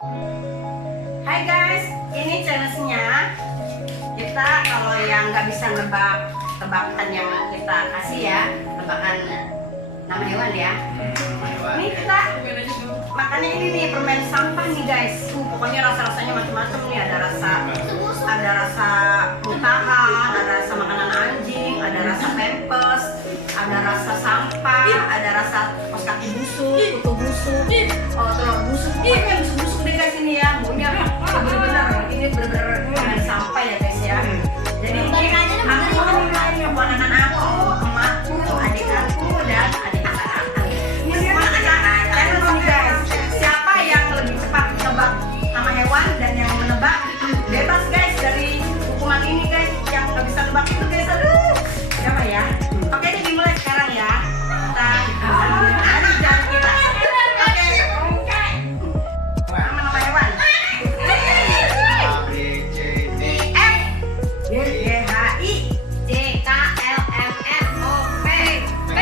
Hai guys, ini challenge-nya. Kita kalau yang nggak bisa nebak tebakan yang kita kasih ya, tebakan nama hewan ya. Ini kita makannya ini nih permen sampah nih guys. Pokoknya rasa-rasanya macam-macam nih. Ada rasa muntahan, ada rasa makanan anjing, ada rasa pampers, ada rasa sampah, ada rasa kos kaki busuk, kutu busuk, telur busuk. Pokoknya busuk-busuk deh guys ini ya. Pokoknya bener-bener ini bener-bener permen sampah ya guys ya. Jadi ini aku ponakan aku, emakku, adik aku dan adik kakak. Ini semua anak challenge nih guys. Siapa yang lebih cepat menebak nama hewan dan yang menebak bebas guys dari hukuman ini guys. Yang nggak bisa nebak itu guys, aduh. Siapa ya? Oke, ini dimulai sekarang ya. Kita jangan kita. Oke. Nama hewan. F G H I J K L M N O P P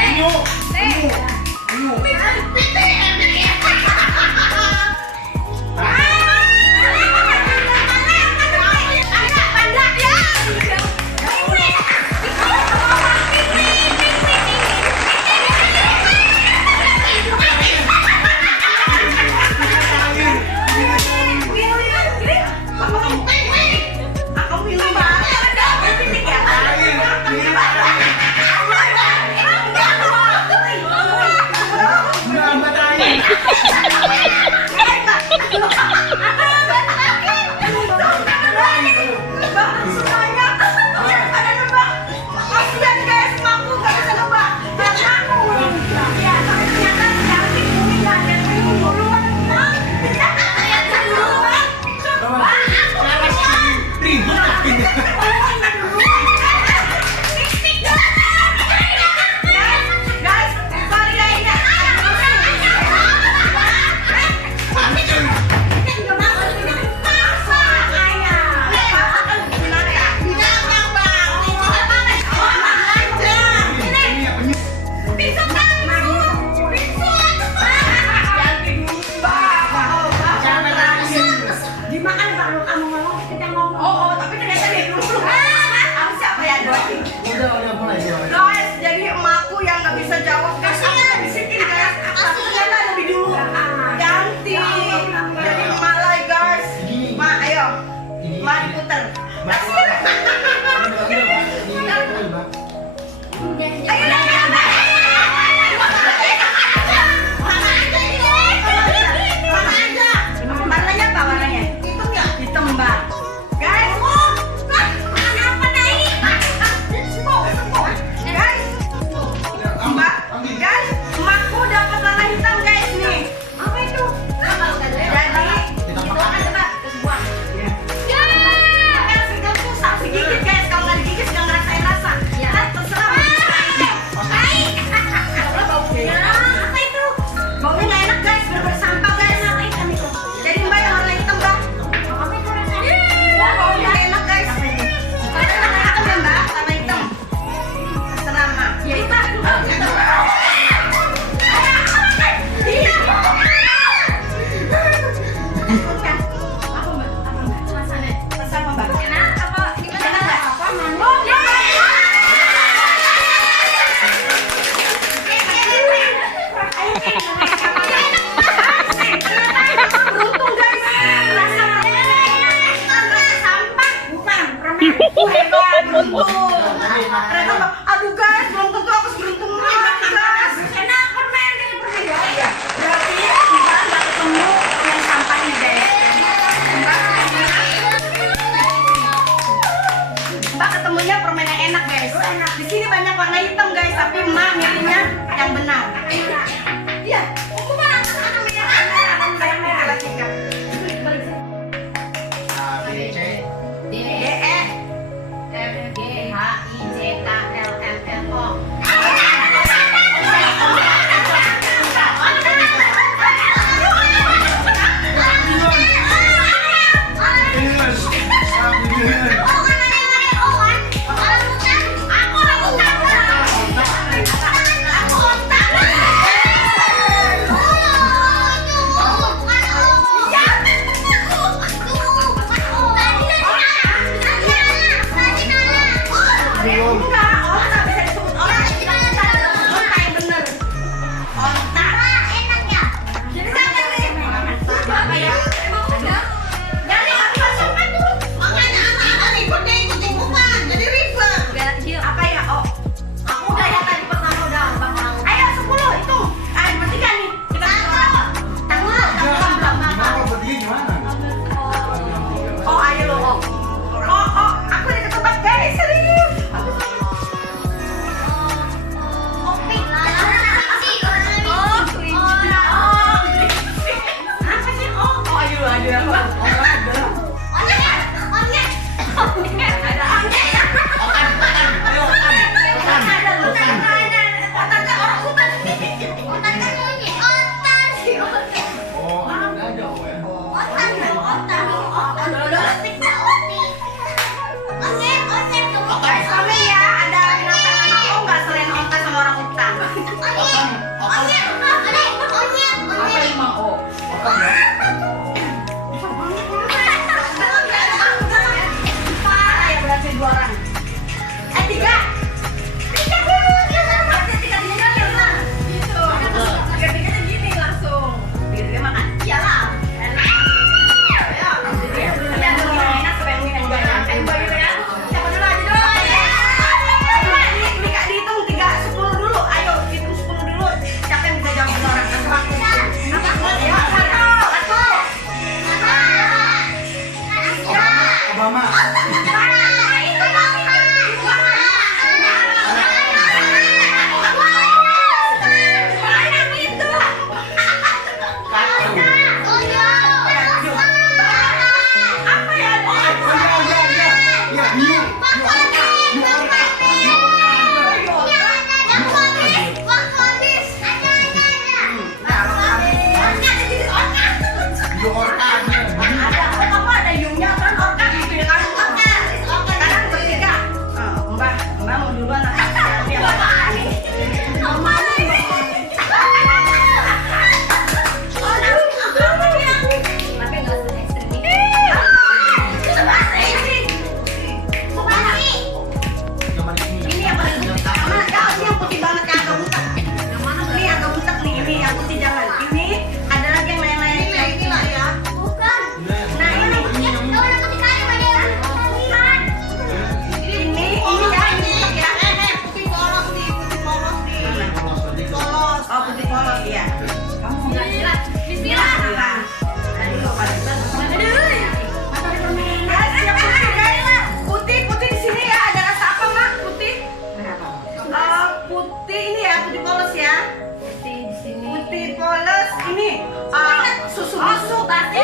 Subasi.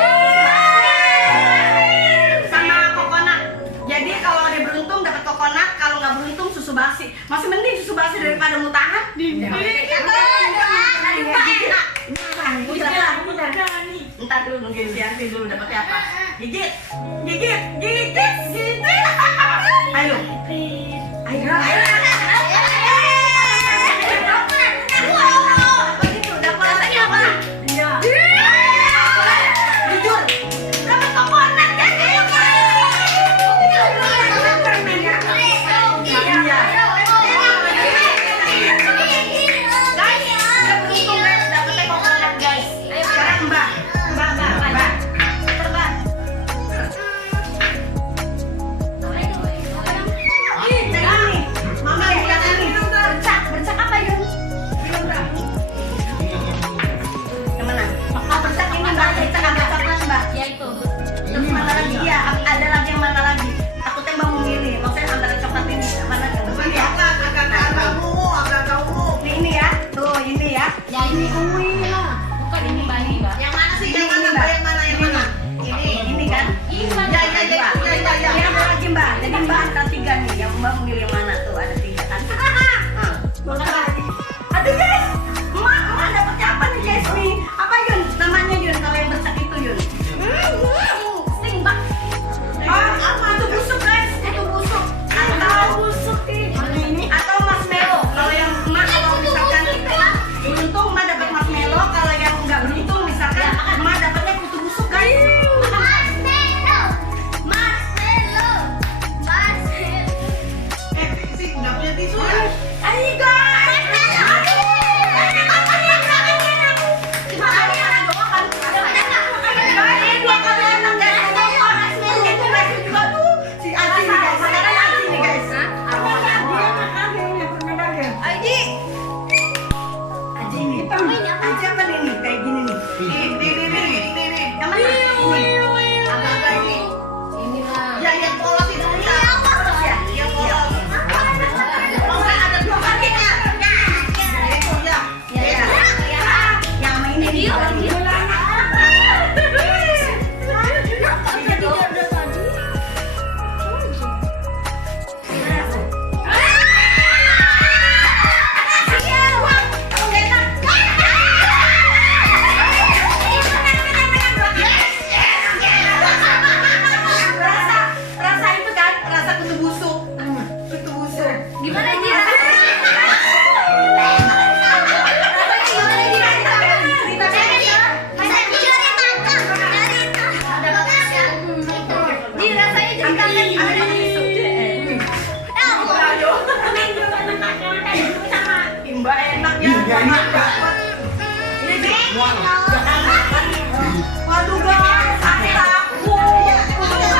Sama kokonat. Jadi kalau dia beruntung dapat kokonat, kalau nggak beruntung susu basi. Masih mending susu basi daripada mutahan. Ntar dulu nungguin Sianti dulu dapatnya apa? Gigit. Ayo. Mbak memilih mana tuh, ada 3 kan? Aduh guys, emak dapetnya apa nih guys nih? Apa Yun? Namanya Yun, kalau yang bercak itu Yun. Sting bak. Apa itu busuk guys? Itu busuk. Atau marshmallow. Kalau yang emak kalau misalkan beruntung emak dapat marshmallow, kalau yang nggak beruntung misalkan emak dapatnya kutu busuk guys. Ayo guys. Aji apa nih kayak gini nih? Ini. Yang mana? Agak-agak ini. Inilah. Yang polos itu. Polos ya? Yang polos. Ada 2 kakinya. Yang ini dia. Mbak enak ya. Waduh guys, aku takut.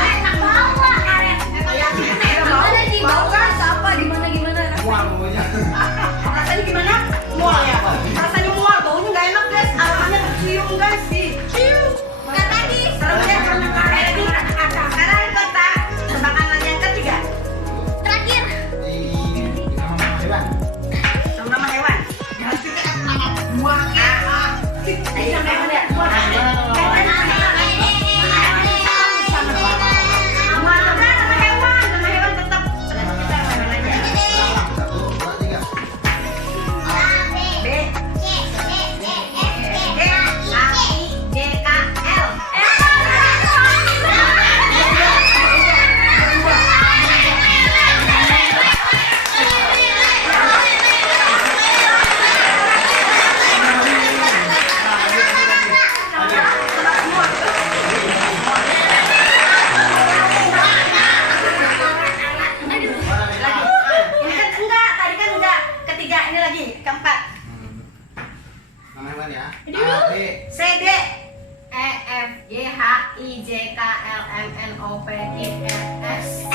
Enak banget. Bau kan? Apa? Gimana? Rasanya gimana? Mual ya? Rasanya mual, baunya nggak enak guys. Aromanya kecium guys sih. Nggak tadi. Seremnya sekarang kita tebakan yang ketiga. Terakhir. Nama hewan. Buah. C D E F G H I J K L M N O P Q R S.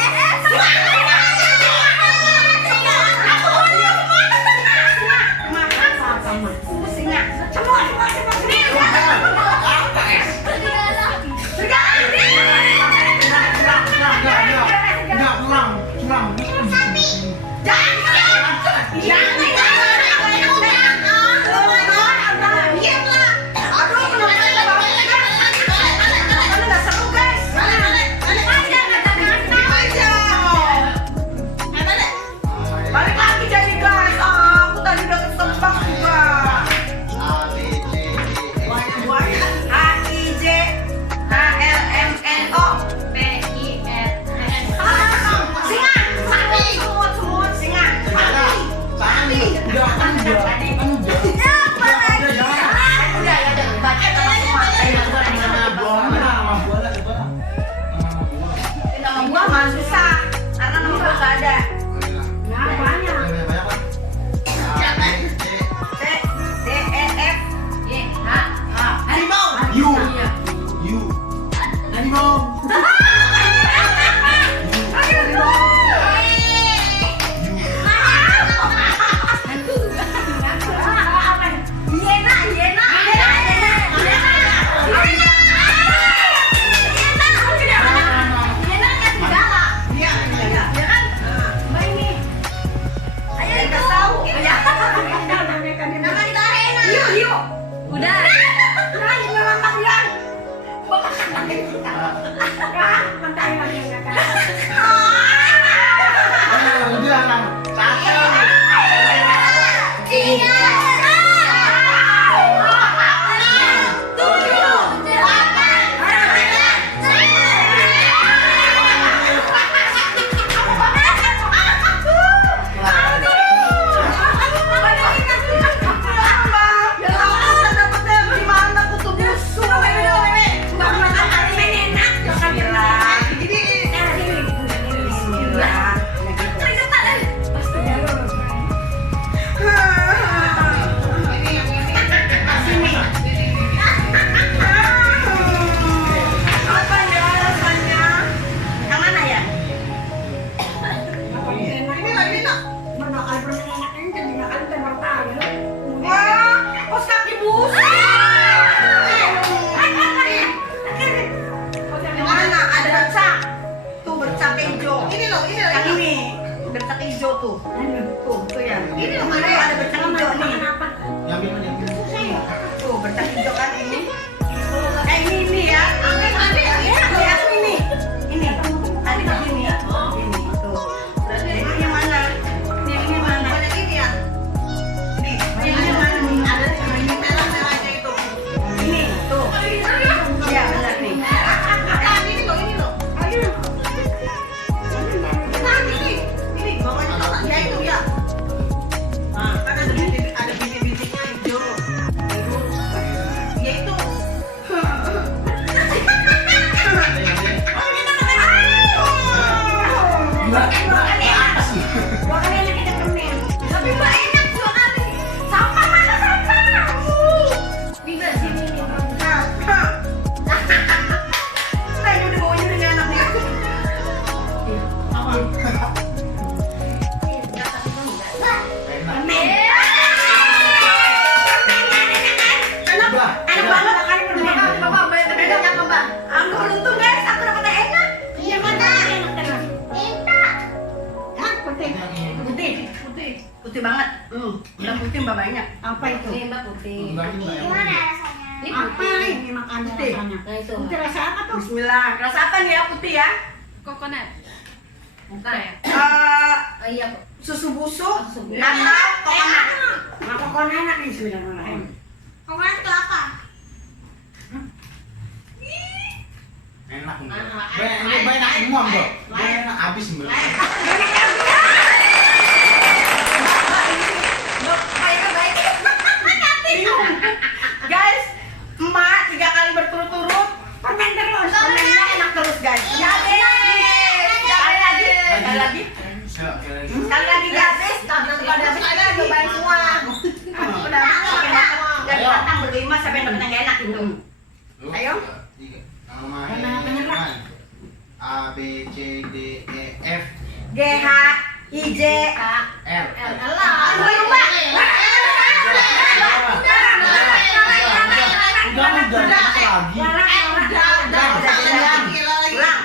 Udah. Nah, ini memang tak bilang. Bapak kan kita. Nah, mentai lagi enggak kan? Udah kan. Satu. Tiga. Putih banget. Udah putih mbak banyak. Apa itu? Ini mbak putih. Gimana rasanya? Ini Apa putih. ini makan Putih. rasanya? Nah itu. Putih rasa apa tuh? Bismillah. Rasa apa nih ya putih ya? Coconut. Bukan ya? Oh iya. Susu busuk Susu busuk. atau kokonat? Nah, kokonat enak nih sebenarnya. Kokonat kelapa. Enak enggak? Banyak semua mbak. Banyak habis mbak. Guys, emak 3 kali berturut-turut permen terus, permennya enak terus guys. Sekali lagi, sekali lagi habis, nanti pada habis kita cobain semua. Udah dari batang berlima sampai dapat yang enak itu. Ayo. Nama A B C D E F G H I J K L.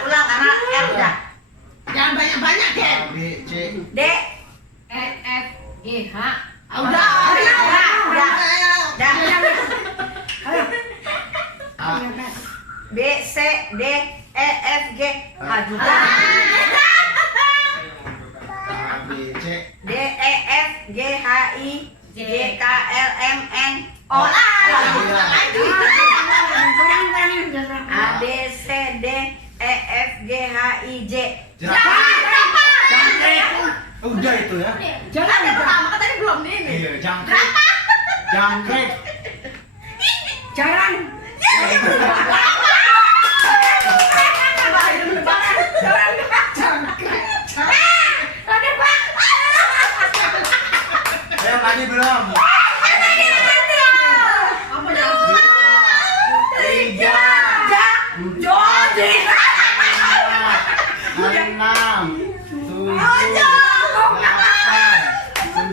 Ulang karena R udah. Jangan banyak-banyak deh. A B C D E F G H. udah. A B C D E F G H juga. A B C D E F G H I J K L M N O. A B C D E F G H I J. Jangkrik. Udah itu ya. Jangan yang pertama kan tadi belum nih. Iya, jangkrik. Jangkrik. Jalan. Ayo tadi belum. Tiga. Jodi. 6 7 8 9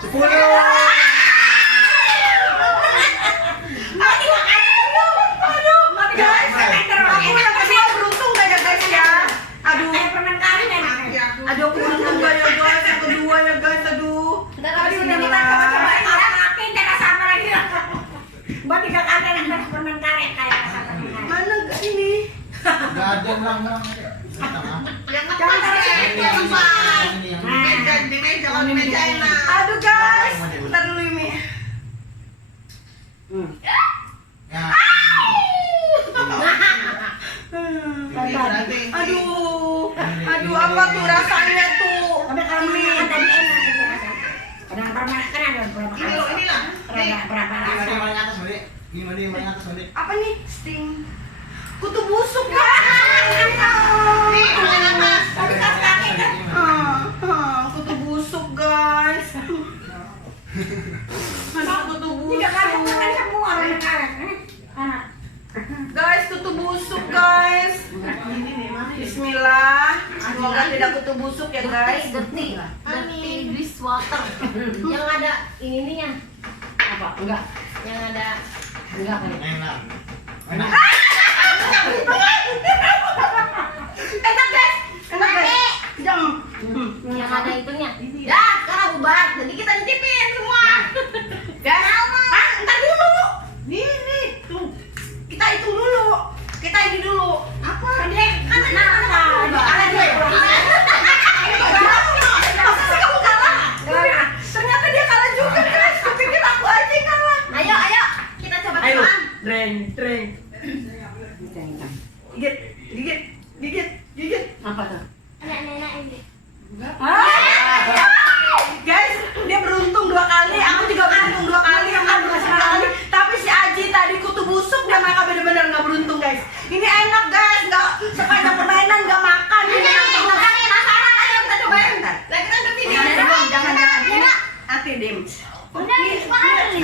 10. Guys, aku yang kedua beruntung gak ya guys ya. Aduh, aduh aku beruntung gak ya guys, yang kedua ya guys, aduh. Ntar habis Aduh, ini udah kita kita Enggak ada ulang-ulang. Jangan taruh di tempat. Di meja, kalau di meja enak. Aduh guys, ntar dulu ini. Ya. Aduh, apa tuh rasanya tuh? Tapi kalau makan tadi enak itu rasanya. Kadang pernah kan ada beberapa kali. Inilah. Berapa Ini rasa. yang paling atas, Budi. Ini yang paling atas, Budi. Apa nih? Sting. Kutu busuk ya. Nih, paling atas. Tapi kaki kan. Kutu busuk guys. Aduh, kutu Tidak ada makan busuk. semua orang karet. Anak. Guys, kutu busuk guys. Bismillah. Semoga tidak kutu busuk ya guys. Dirty dishwater. Yang ada ininya. Apa? Enggak. Yang ada enggak kali. Enak. Enak. Enak guys. Enak guys. Jangan. Yang ada itunya. Ya, sekarang bubar. Jadi kita nyicipin semua. Guys, ntar dulu. Nih, tuh. Kita hitung dulu. Kita ini dulu. Apa? Kan kalah dia. Masa sih kamu kalah? Ternyata dia kalah juga guys. Kupikir aku aja yang kalah. Ayo, kita coba Ayo, teman. dreng. Gigit. Apa tuh? Nenek ini. Guys, dia beruntung 2 kali, aku juga beruntung 2 kali, yang lain juga 1 kali. Tapi si Aji tadi kutu busuk dan mereka benar-benar nggak beruntung guys. Ini enak guys, nggak sepanjang permainan nggak makan. Ini penasaran, ayo kita cobain. Nah, kita udah video. Jangan. Nanti dim.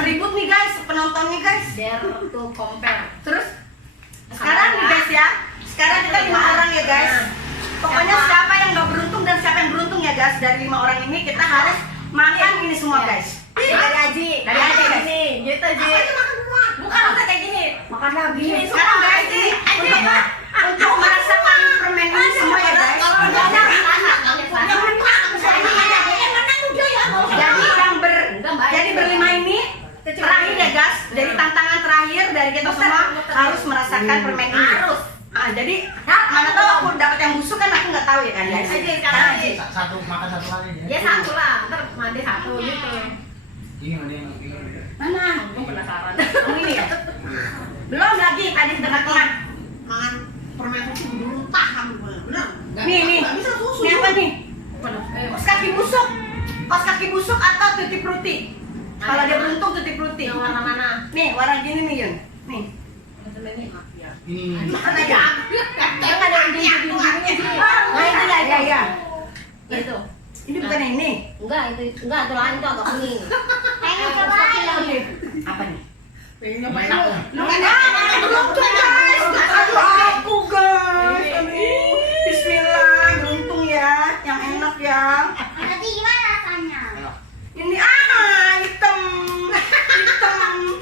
Ribut nih guys, penonton nih guys. Dare to compare. Terus sekarang nih guys ya. Sekarang kita 5 orang ya guys. Pokoknya siapa yang nggak beruntung dan siapa yang beruntung ya guys, dari 5 orang ini kita harus makan ini semua guys. Dari Aji. Dari Aji guys. Nih, gitu Ji. Bukan usah kayak gini. Makan lagi. Ini sekarang guys ini untuk merasakan permen ini semua ya guys. Jadi berlima ini terakhir ya guys. Jadi tantangan terakhir dari kita semua harus merasakan permen ini. Jadi mana tahu aku dapat yang busuk kan aku nggak tahu ya kan guys. Satu makan satu kali Ya satu lah, ntar mandi satu gitu. Ini mana yang ini? Mana? Aku penasaran. Kamu ini ya? Belum lagi tadi tengah-tengah. Makan permen susu dulu entah kamu bener. Nih. Nggak bisa susu. Ini apa nih? Eh, Kos kaki busuk. Kos kaki busuk atau tutti frutti. Kalau dia beruntung tutti frutti. yang warna mana? Nih, warna gini nih Yun. Nih. Ini. Makan aja. Yang ada ujung-ujungnya Ji. Nah, itu ya, ya. Itu. Ini bukan yang ini. Enggak, itu lain tuh agak kuning. Pengen cobain. Apa nih? Pengen nyobain Enak. lu. Beruntung guys. Aduh, aku guys. Aduh. Bismillah, beruntung ya. Yang enak ya. Nanti gimana rasanya? Enak. Ini hitam.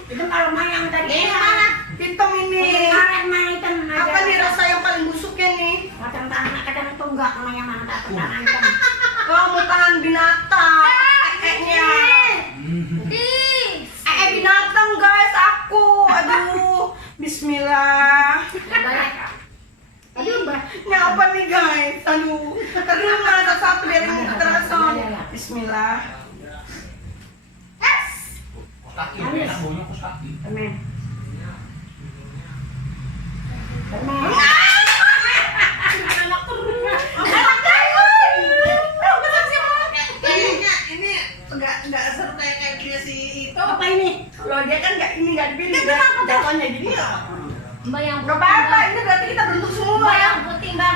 Itu kalau main yang tadi. Ini mana? Hitam ini. Karet main hitam. Apa nih rasa yang paling busuknya nih? Macam tangan kadang tunggak sama yang mana tak tangan hitam. Oh, mau tahan binatang. Nya. Binatang guys, aku. Aduh. Bismillah. Aduh, Ini apa nih guys? Aduh. Terus mana satu biar ini terasa. Bismillah. Kos kaki, enak baunya kos kaki. permen. Kayaknya ini nggak seru kayak dia si itu. Apa ini? Kalau dia kan nggak dipilih, jatuhnya gini ya. Mbak yang Gak apa-apa, ini berarti kita beruntung semua. Mbak yang putih, Mbak.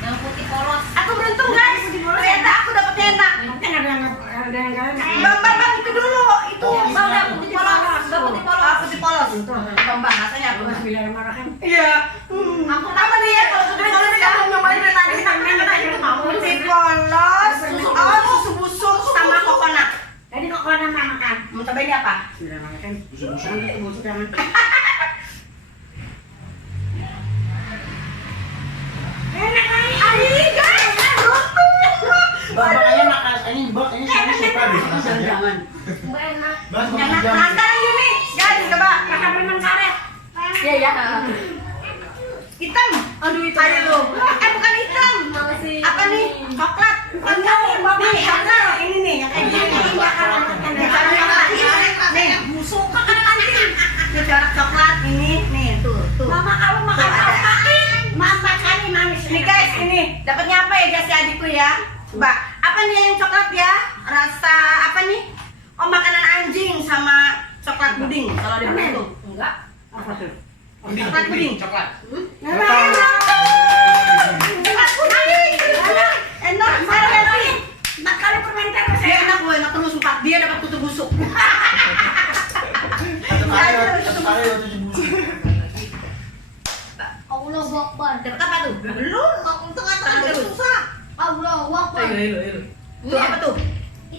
Yang putih polos. Aku beruntung guys, ternyata aku dapetnya enak. Kan ada yang Bang, itu dulu, itu. Mbak udah putih polos. Mbak putih polos. Putih polos. Bang, rasanya apa? Bismillahirrahmanirrahim. Iya. Aku Apa nih ya? Kalau putih polos ya, aku nyobain dari tadi. Putih polos, susu busuk sama coconut. Tadi kok kau nama makan? Mau coba ini apa? Bismillahirrahmanirrahim. Busuk-busuk. Nanti busuk jangan. Enak kali. Ayo guys, beruntung. Makanya makan ini ini suka deh rasanya. Mbak enak. Bas makan Enak. jam. Nah, sekarang gini, guys, coba. Makan permen karet. Iya ya. Hitam. Aduh itu. Ayo lu. Bukan hitam. Masih. Apa nih? Coklat. Bukan nih, coklat. Ini nih yang kayak gini. Nih, coklat. Nih, musuh kan anjing. Ini corak coklat ini, nih tuh. Mama kamu makan apa? Mama kali manis. Nih guys, ini dapatnya apa ya guys ya adikku ya? Coba, apa nih yang coklat ya? Rasa apa nih? Oh, makanan anjing sama coklat puding kalau di itu. Enggak. Apa tuh? Puding, Coklat puding. coklat. Coklat puding. Enak, enak lagi. Nah kalau permen terus Dia enak loh, enak terus sumpah. Dia dapat kutu busuk. Satu kali waktu Allah Akbar. Dapat apa tuh? Belum. untuk kata susah. Allah Akbar. Tuh apa tuh?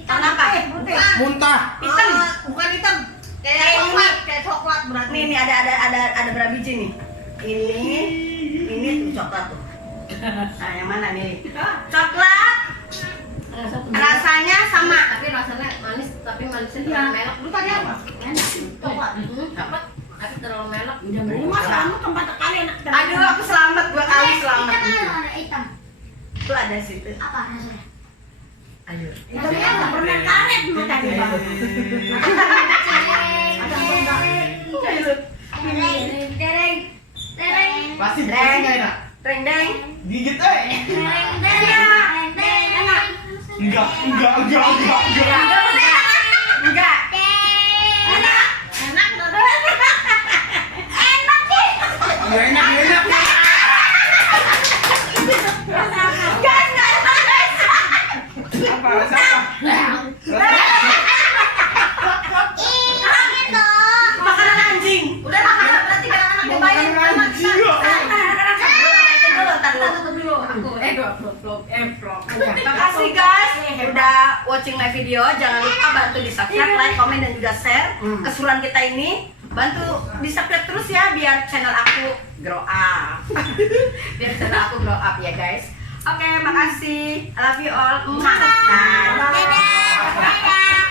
Warna apa? muntah. Hitam. Bukan hitam. Kayak Kayak ini. coklat, kayak coklat berarti. Nih ada berapa biji nih? Ini tuh coklat tuh. Nah, yang mana nih? Coklat. Rasanya sama. Tapi rasanya manis, tapi manisnya terlalu melek. Lu tadi apa? Enak. Coklat. Dapat, tapi terlalu melek. Mas kamu tempat kali enak. Aduh, aku selamat 2 kali selamat. Ada hitam. Tuh ada situ. Apa rasanya? Ayo. Hitamnya apa? Permen karet lu tadi bang. Ada benda. Tereng. Pasti Dreng. enggak enak. Dreng dreng. Gigit Enak. Enggak. Enggak. Enak. Enggak enak. Apa rasa apa? Makanan anjing. Udah makanan berarti kan anak Makanan anjing kok. Tutup dulu. Aku. Makasih guys udah watching my video. Jangan lupa bantu di subscribe, like, komen dan juga share keseruan kita ini. Bantu di subscribe terus ya biar channel aku grow up. Biar channel aku grow up ya guys. Oke, makasih. I love you all. Dadah. Dadah.